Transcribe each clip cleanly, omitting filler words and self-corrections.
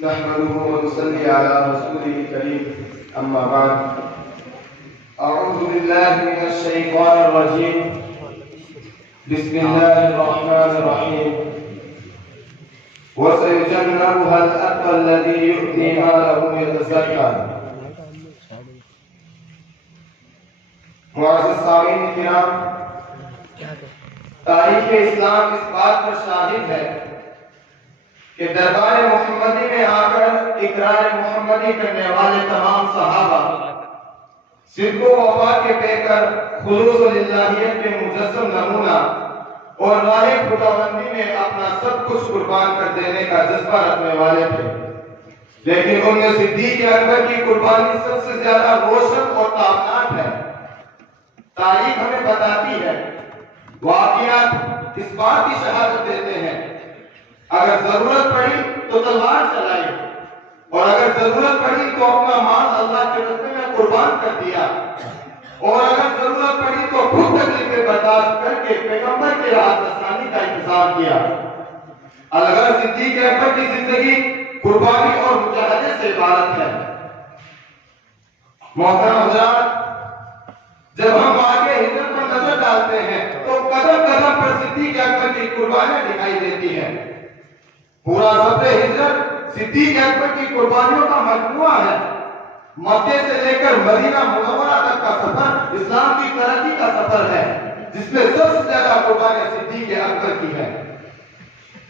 نحمده ونصلي على رسوله الكريم أما بعد أعوذ بالله من الشيطان الرجيم بسم الله الرحمن الرحيم وسيجنبها الأتقى الذي يؤتي ماله يتزكى. معزز سامعین کرام، تاریخ اسلام اس بات پر شاہد ہے کہ دربار محمدی میں آ کر اقرار محمدی کرنے والے تمام صحابہ صدق و وفا کے پیکر، خلوص و للہیت کے مجسم نمونہ اور راہ خداوندی میں اپنا سب کچھ قربان کر دینے کا جذبہ رکھنے والے تھے، لیکن ان میں صدیق اکبر کی قربانی سب سے زیادہ روشن اور تابناک ہے۔ تاریخ ہمیں بتاتی ہے، واقعات اس بات کی شہادت دیتے ہیں، اگر ضرورت پڑی تو تلوار چلائی اور اگر ضرورت پڑی تو اپنا مال اللہ کے راستے میں قربان کر دیا اور اگر ضرورت پڑی تو خود تکلیفیں برداشت کر کے پیغمبر کی راہ رسانی کا انتظام کیا۔ الغرض صدیق اکبر کی زندگی قربانی اور مجاہدے سے عبارت ہے۔ محترم حضرات، جب ہم آگے ہجرت پر نظر ڈالتے ہیں تو قدم قدم پر صدیق اکبر کی قربانیاں دکھائی دیتی ہیں۔ پورا سفر ہجرت صدیق اکبر کی قربانیوں کا مجموعہ ہے۔ مکے سے لے کر مدینہ منورہ تک کا سفر اسلام کی ترقی کا سفر ہے، جس میں سب سے زیادہ قربانیاں صدیق اکبر کی ہے۔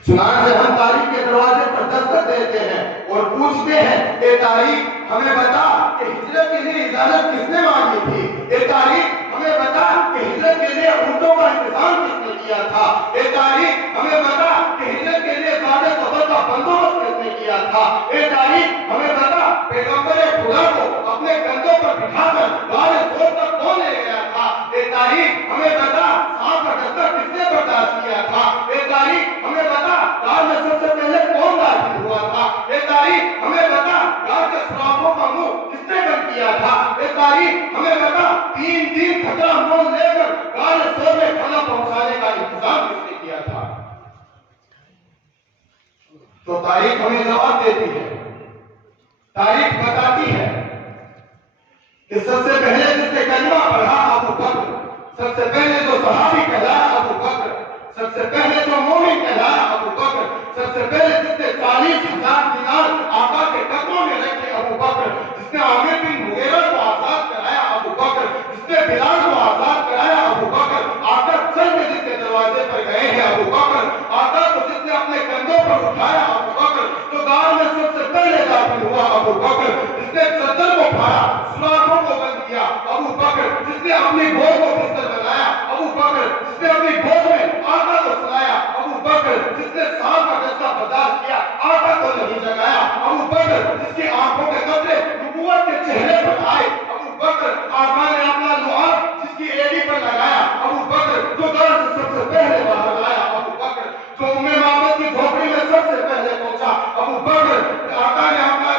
چنانچہ ہم تاریخ کے دروازے پر دستک دیتے ہیں اور پوچھتے ہیں کہ تاریخ ہمیں بتا کہ ہجرت کے لیے اجازت کس نے مانگی تھی؟ اے تاریخ ہمیں بتا کہ ہجرت کے لیے اونٹوں کا انتظام کس نے کیا تھا؟ اے تاریخ ہمیں بتا کہ ہجرت کے لیے سارے سفر کا بندوبست کس نے کیا تھا؟ اے تاریخ ہمیں بتا پیغمبر خدا کو اپنے کندھوں پر بٹھا کر غار ثور تک کون لے گیا تھا؟ اے تاریخ ہمیں بتا سانپ کا ڈسر کس نے برداشت کیا تھا؟ اے تاریخ ہمیں بتا غار میں سب سے پہلے کون داخل ہوا تھا؟ اے تاریخ ہمیں بتا غار کے سوراخوں کا منہ کس نے بند کیا تھا؟ اے تاریخ ہمیں بتا 3 دن کھٹا مول لے کر غار ثور میں کھانا پہنچانے کا انتظام کس نے کیا تھا؟ تو تاریخ ہمیں جواب دیتی ہے، تاریخ بتاتی ہے کہ سب سے پہلے جس نے کلمہ پڑھا ابو بکر، سب سے پہلے جو صحابی کہلایا ابو بکر، سب سے پہلے جو مومن کہلایا ابو بکر، سب سے پہلے جس نے 40,000 دینار آقا کے قدموں میں رکھے ابو بکر، جس نے عامر بن مغیرہ کو آزاد کرایا ابو بکر، جس نے بلال کو آزاد کرایا ابو بکر، آقا چل کے جس کے دروازے پر گئے ہیں ابو بکر، آقا کو جس نے اپنے کندھوں پر اٹھایا ابو بکر، جو غار میں سب سے پہلے داخل ہوا ابو بکر، جس نے چادر کو پھاڑا، سوراخوں کو بند کیا ابو بکر، جس نے اپنی گود کو بستر بنایا ابو بکر، جس نے اپنی گود میں آقا کو سلایا ابو بکر، جس نے سانپ کا ڈسا برداشت کیا آقا کو نہیں جگایا ابو بکر، جس کی آنکھوں کے قطرے نبوت کے چہرے پر آئے ابو بکر، آقا نے اپنا لعاب جس کی ایڑی پر لگایا ابو بکر، جو غار سے سب سے پہلے باہر آیا ابو بکر، جو معبد کی جھوپڑی میں سب سے پہلے پہنچا ابو بکر، آقا نے اپنا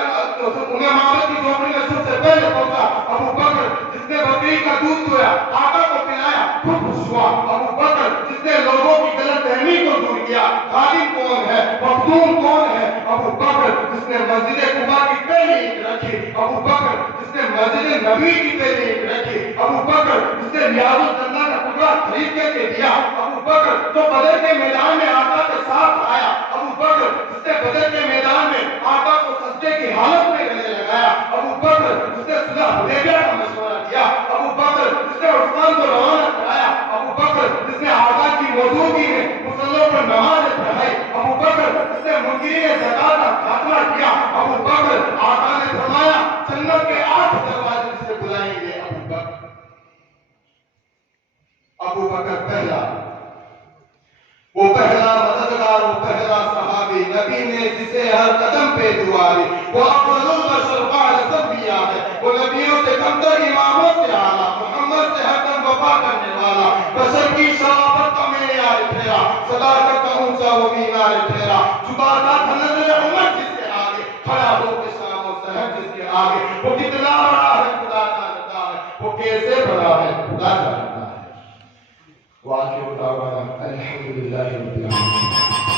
معبد کی جھوپڑی میں سب سے پہلے پہنچا ابو بکر، جس نے بکری کا دودھ دویا آقا کو پلایا خود خوش ہوا ابو بکر، جس نے لوگوں کی غلط فہمی کو دور کیا خادم کون ہے، مخدوم کون ہے ابو بکر، جس نے مسجد قباء کی پہلی اینٹ رکھی ابو بکر، جس نے مسجد نبوی کی پہلی اینٹ رکھی ابو بکر، جس نے ریاض الجنہ کا ٹکڑا خرید کر کے دیا ابو بکر، جو بدر کے میدان میں آقا کے ساتھ آیا ابو بکر، جس نے بدر کے میدان میں آقا کو سجدے کی حالت میں گلے لگایا ابو بکر، جس نے صلح حدیبیہ کا مشورہ کیا ابو بکر، جس نے عثمان کو روانہ کرایا ابو بکر، جس نے آقا کی موجودگی میں مصلوں پر نماز پڑھائی ابو بکر، جس نے منکرین زکات کا خاتمہ کیا ابو بکر، آقا نے فرمایا جنت کے 8 دروازے جسے بلائیں گے ابو بکر۔ ابو بکر پہلا، وہ پہلا مددگار، وہ پہلا صحابی، نبی نے جسے ہر قدم پہ دعا دی، وہ افضل البشر بعد الانبیاء ہے، وہ نبیوں سے کمتر، اماموں سے اعلیٰ، محمد سے ہر دم وفا کرنے والا، بشر کی شرافت کا معیار ٹھہرا، صداقت کا اونچا وہ مینار ٹھہرا، جھکاتا تھا نظر عمر جس کے آگے، کھڑا ہو کے شام و سحر جس کے آگے، وہ کتنا بڑا ہے خدا جانتا ہے، وہ کیسے بڑا ہے خدا جانتا ہے۔ وآخر دعوانا الحمد لله رب العالمين.